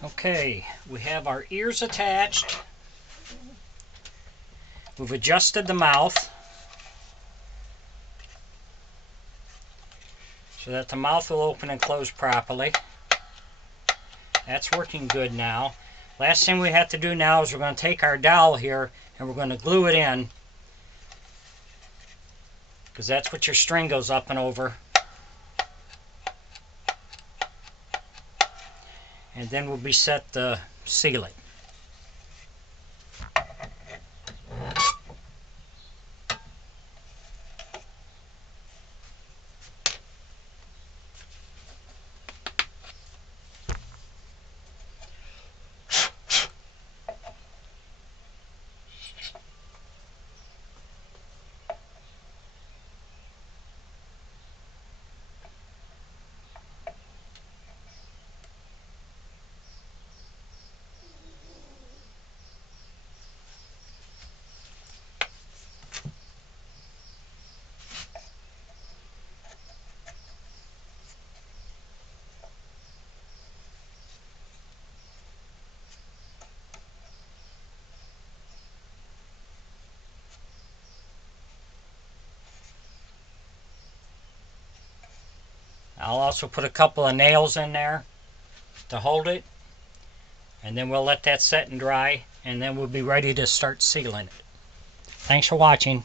Okay, we have our ears attached. We've adjusted the mouth so that the mouth will open and close properly. That's working good now. Last thing we have to do now is we're going to take our dowel here and we're going to glue it in, because that's what your string goes up and over. And then we'll be set to seal it. I'll also put a couple of nails in there to hold it, and then we'll let that set and dry, and then we'll be ready to start sealing it. Thanks for watching.